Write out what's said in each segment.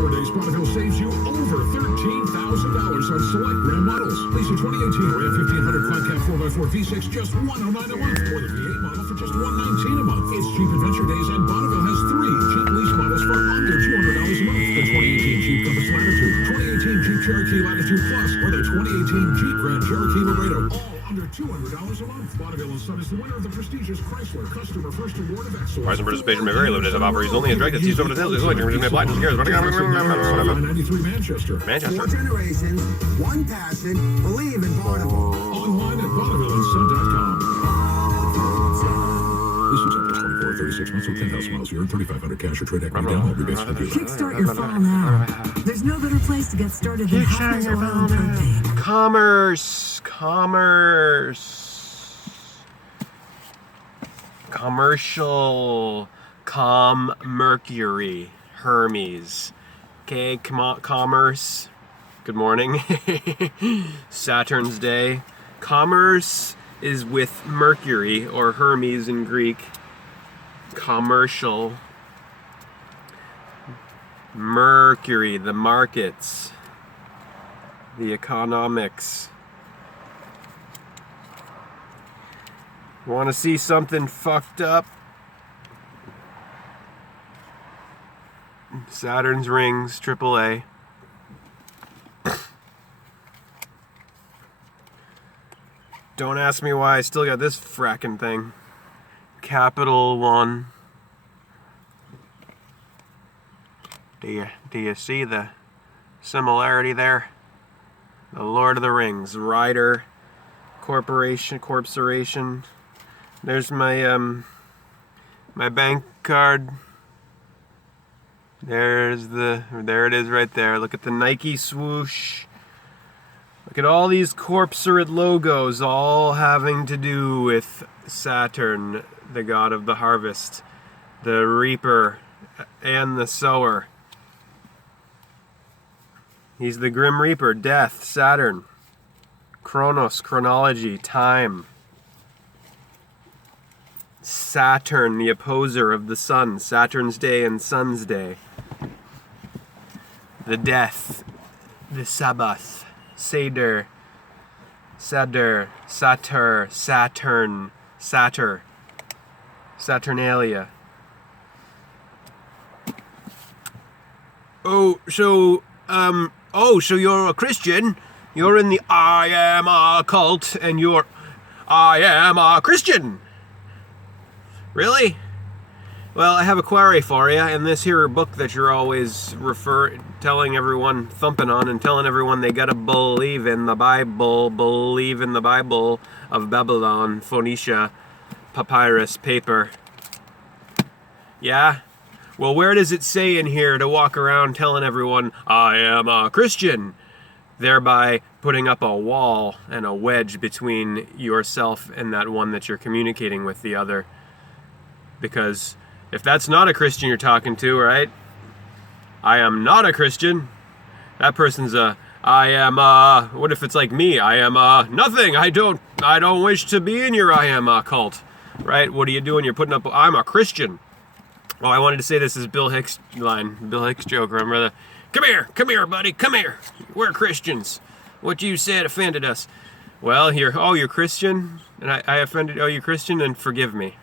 Holidays, Bonneville saves you over $13,000 on select Ram models. Lease a 2018 Ram 1500 Quad Cab 4x4 V6, just $109 a month. Or the V8 model for just $119 a month. It's Jeep Adventure Days, and Bonneville has 3 Jeep lease models for under $200 a month. The 2018 Jeep Compass Latitude, 2018 Jeep Cherokee Latitude Plus, or the 2018 Jeep Grand Cherokee Laredo. All under $200 a month. Bonneville and Son is the winner of the prestigious Chrysler Customer First Award of Excellence. Price and participation may vary. Limited offer is only a direct at season details. It's like black and 93 Manchester. Four generations, one passion, believe in Bonneville. Online at BonnevilleandSon.com. Lease is up to 24 or 36 months with 10,000 miles a year and 3,500 cash or trade equity down. Rebates for dealer. Kickstart your fall now. There's no better place to get started than Hoffman's Oil and Propane. Commercial. Mercury. Hermes. Okay, commerce. Good morning. Saturn's Day. Commerce is with Mercury, or Hermes in Greek. Commercial. Mercury, the markets. The economics. Want to see something fucked up? Saturn's rings, AAA. Don't ask me why I still got this fracking thing. Capital One. Do you see the similarity there? The Lord of the Rings, Rider, Corporation. There's my my bank card. There it is right there. Look at the Nike swoosh. Look at all these corporate logos, all having to do with Saturn, the god of the harvest, the reaper, and the sower. He's the Grim Reaper, death, Saturn, Chronos, chronology, time. Saturn, the opposer of the sun, Saturn's day and sun's day. The death, the Sabbath, Seder, Saturn, Saturnalia. So you're a Christian? You're in the I am a cult, and you're I am a Christian. Really? Well, I have a query for you. In this here book that you're always telling everyone, thumping on, and telling everyone they gotta believe in the Bible of Babylon, Phoenicia, papyrus, paper. Yeah? Well, where does it say in here to walk around telling everyone, I am a Christian? Thereby putting up a wall and a wedge between yourself and that one that you're communicating with, the other. Because if that's not a Christian you're talking to, right? I am not a Christian. That person's what if it's like me? I am nothing. I don't wish to be in your I am cult. Right? What are you doing? You're putting up, I'm a Christian. Oh, I wanted to say this is Bill Hicks' line. Bill Hicks joke, remember? Come here, buddy, come here. We're Christians. What you said offended us. Well, you're Christian? And I offended, you're Christian? Then forgive me.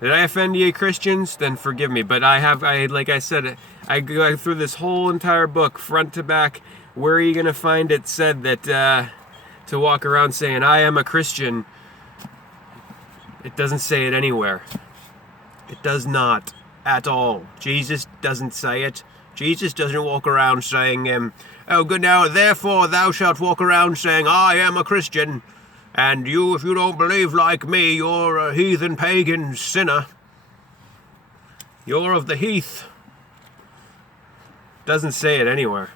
Did I offend you, Christians? Then forgive me. But like I said, I go through this whole entire book, front to back. Where are you going to find it said that to walk around saying, I am a Christian? It doesn't say it anywhere. It does not at all. Jesus doesn't say it. Jesus doesn't walk around saying, oh, good, now, therefore thou shalt walk around saying, I am a Christian. And you, if you don't believe like me, you're a heathen, pagan sinner. You're of the heath. Doesn't say it anywhere.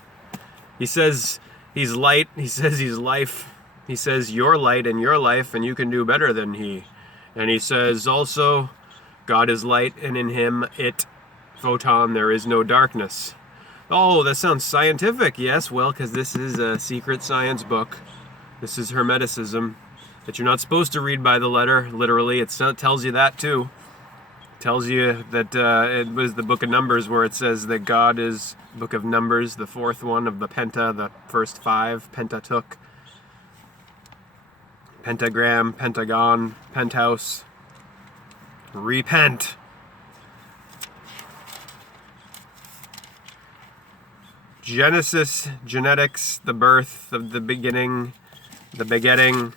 He says he's light. He says he's life. He says you're light and you're life, and you can do better than he. And he says also, God is light, and in him, photon, there is no darkness. Oh, that sounds scientific. Yes, well, because this is a secret science book. This is Hermeticism. That you're not supposed to read by the letter, literally. It tells you that too. Tells you that it was the book of Numbers where it says that God is book of Numbers, the fourth one of the Penta, the first five, Pentateuch, pentagram, pentagon, penthouse. Repent. Genesis, genetics, the birth of the beginning, the begetting.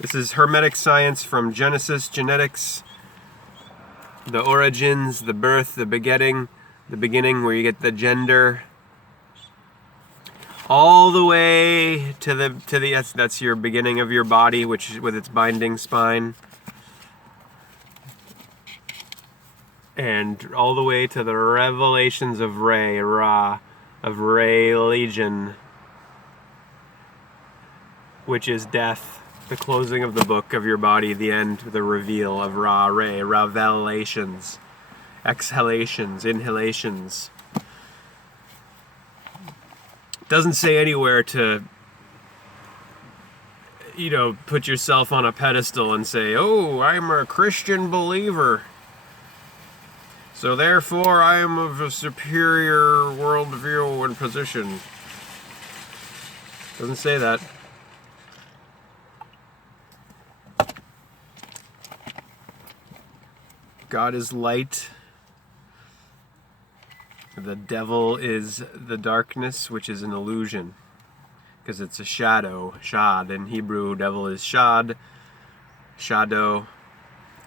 This is Hermetic science from Genesis, genetics, the origins, the birth, the begetting, the beginning where you get the gender, all the way to the that's your beginning of your body, which with its binding spine, and all the way to the revelations of Ra, of Re Legion, which is death. The closing of the book of your body, the end, the reveal of Ra, Re, revelations, exhalations, inhalations. Doesn't say anywhere to, put yourself on a pedestal and say, oh, I'm a Christian believer, so therefore I am of a superior worldview and position. Doesn't say that. God is light. The devil is the darkness, which is an illusion, because it's a shadow. Shad in Hebrew, devil is shad, shadow.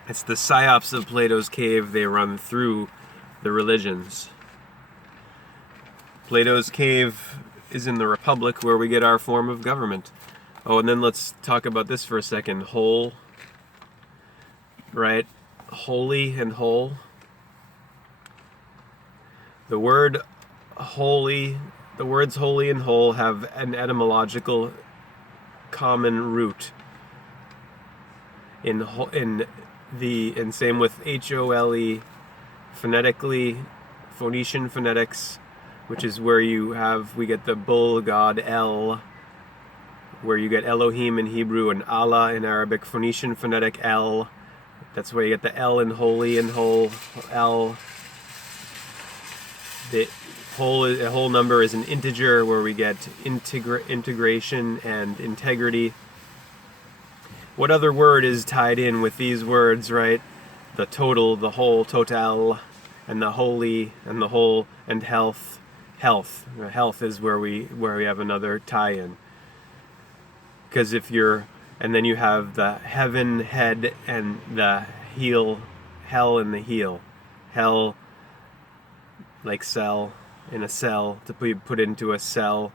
It's the psyops of Plato's cave. They run through the religions. Plato's cave is in the Republic, where we get our form of government. Oh, and then let's talk about this for a second. Whole, right? Holy and whole. The words holy and whole have an etymological common root. And same with HOLE, phonetically, Phoenician phonetics, which is where we get the bull god El, where you get Elohim in Hebrew and Allah in Arabic, Phoenician phonetic El. That's where you get the L in holy and whole, L. The whole number is an integer, where we get integration and integrity. What other word is tied in with these words, right? The total, the whole, total, and the holy, and the whole, and health. Health. Health is where we have another tie-in. Because and then you have the heaven, head, and the heel, hell and the heel. Hell, like cell, in a cell, to be put into a cell.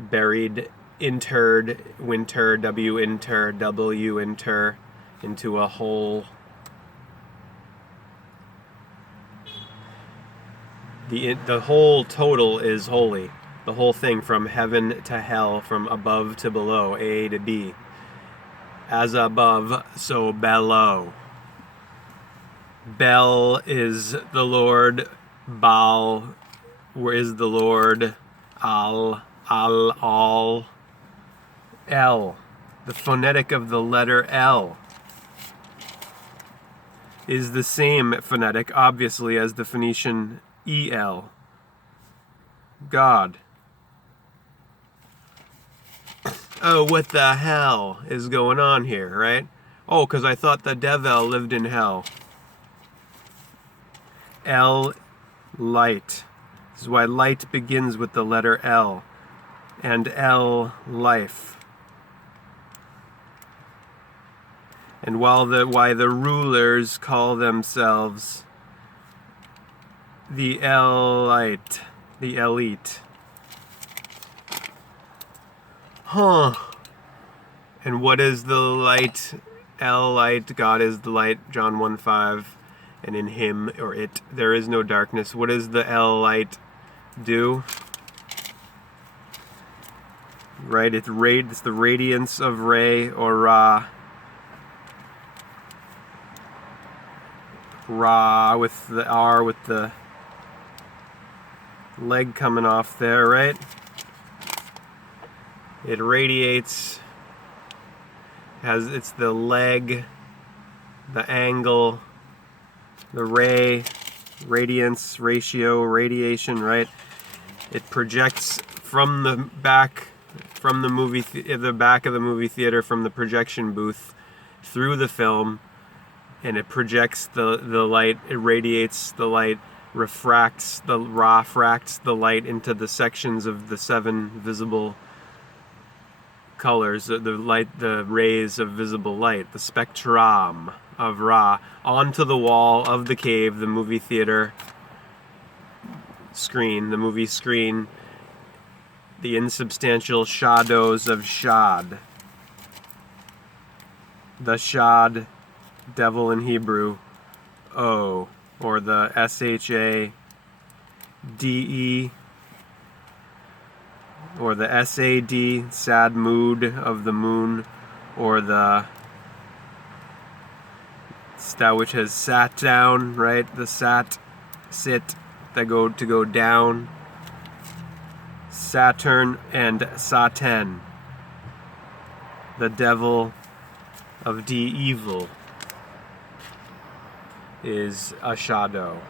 Buried, interred, winter, W inter, into a hole. The whole total is holy. The whole thing, from heaven to hell, from above to below, A to B. As above, so below. Bel is the Lord. Baal is the Lord. Al, all. L, the phonetic of the letter L, is the same phonetic, obviously, as the Phoenician El. God. Oh, what the hell is going on here, right? Oh, because I thought the devil lived in hell. L, light. This is why light begins with the letter L. And L, life. And why the rulers call themselves the elite, the elite. Huh. And what is the light? Light, God is the light, John 1:5. And in him, or it, there is no darkness. What does the light do? Right, it's the radiance of Re or Ra. Ra with the R with the leg coming off there, right? It radiates, it's the leg the angle, the ray, radiance, ratio, radiation, right? It projects from the back, from the back of the movie theater, from the projection booth through the film, and it projects the light, it radiates the light, refracts the light into the sections of the 7 visible colors, the rays of visible light, the spectrum of Ra, onto the wall of the cave, the movie theater screen, the movie screen, the insubstantial shadows of Shad. The Shad, devil in Hebrew, O, or the SHADE, or the SAD, sad mood of the moon, or that which has sat down, right? The sit, that go to go down. Saturn and Satan, the devil of the evil, is a shadow,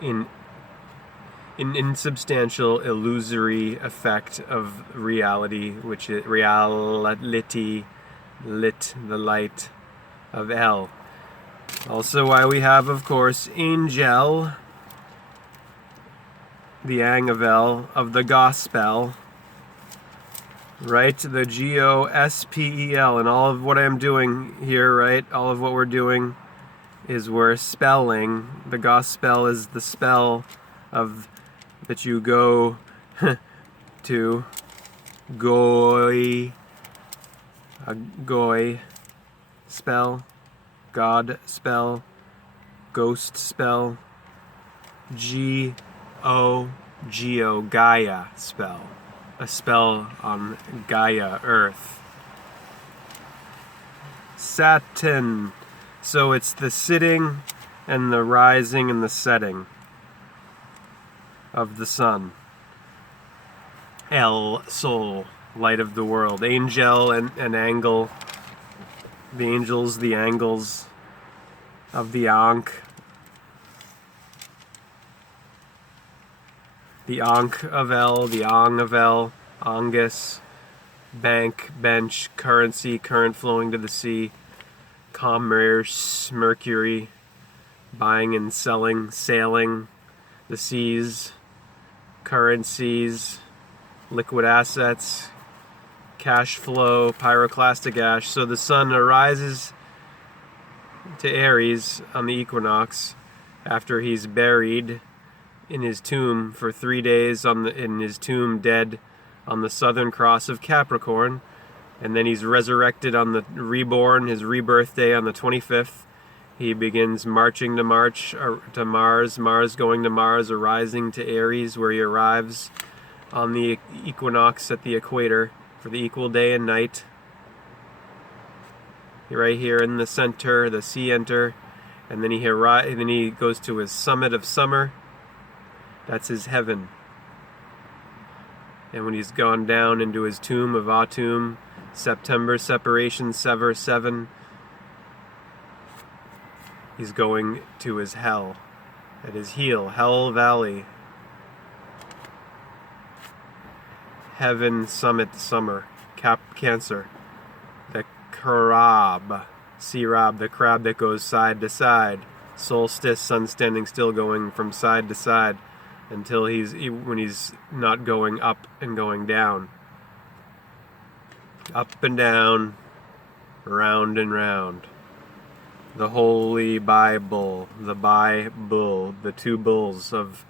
in insubstantial, illusory effect of reality, which is reality, lit, the light of El. Also, why we have, of course, angel, the Ang of El, of the gospel, right? The Gospel, and all of what I'm doing here, right? All of what we're doing is we're spelling. The gospel is the spell of that you go to goy, a goy spell, God spell, ghost spell, Geo, Gaia spell, a spell on Gaia, Earth. Saturn, so it's the sitting and the rising and the setting of the sun. El Sol, light of the world. Angel and angle, the angels, the angles of the Ankh. The Ankh of El, the Ang of El, Angus, bank, bench, currency, current flowing to the sea, commerce, Mercury, buying and selling, sailing, the seas, currencies, liquid assets, cash flow, pyroclastic ash. So the sun arises to Aries on the equinox after he's buried in his tomb for 3 days in his tomb, dead on the southern cross of Capricorn, and then he's resurrected on the his rebirth day on the 25th. He begins marching to Mars, going to Mars, arising to Aries, where he arrives on the equinox at the equator for the equal day and night. Right here in the center, the sea enter, and then he goes to his summit of summer. That's his heaven. And when he's gone down into his tomb of Atum, September, separation, sever, 7, he's going to his hell, at his heel, Hell Valley. Heaven, summit, summer, Cancer. The Crab, Sirab, the crab that goes side to side. Solstice, sun standing still, going from side to side until when he's not going up and going down. Up and down, round and round. The Holy Bible, the 2 bulls of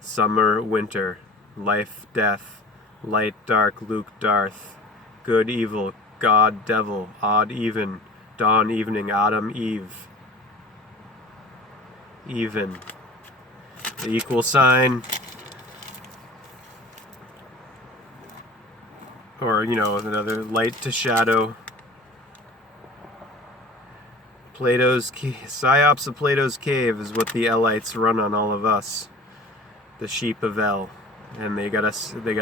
summer, winter, life, death, light, dark, Luke, Darth, good, evil, God, devil, odd, even, dawn, evening, Adam, Eve, even. The equal sign, or another light to shadow. Psyops of Plato's cave is what the Elites run on all of us, the sheep of El, and they got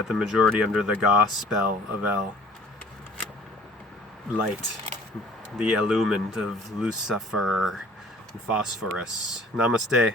the majority under the gospel of El. Light, the illumined of Lucifer and Phosphorus. Namaste.